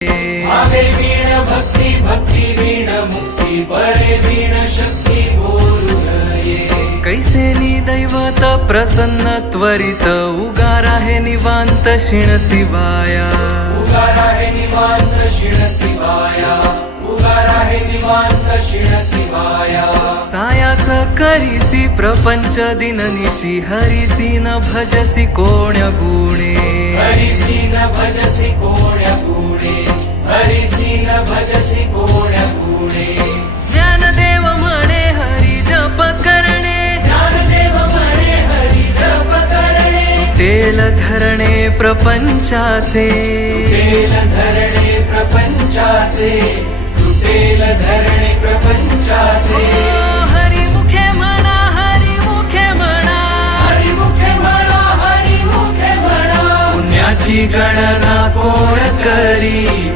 भावे वीण भक्ती भक्ती वीण मुक्ती बळे वीण शक्ती बोलू नये। कैसे दैवत प्रसन्न त्वरित उगार आहे निवांत शिण शिवाया। उगार आहे निवांत शिण शिवाया। उगार आहे निवांत शिण शिवाया। सायास करीसी प्रपंच दिननिशी हरिसी न भजसी कोण्या गुणे। हरिसी न भजसी कोण्या गुणे। हरिसी न भजसी कोण्या गुणे। ज्ञानदेव म्हणे हरी जप करणे। ज्ञानदेव म्हणे हरी जप करणे। तेल धरणे प्रपंचाचे। तुटेल धरणे प्रपंचाचे। तुटेल धरणे प्रपंचाचे। हरिमुखे म्हणा हरिमुखे म्हणा। हरिमुखे म्हणा हरिमुखे म्हणा। पुण्याची गणना कोण करी।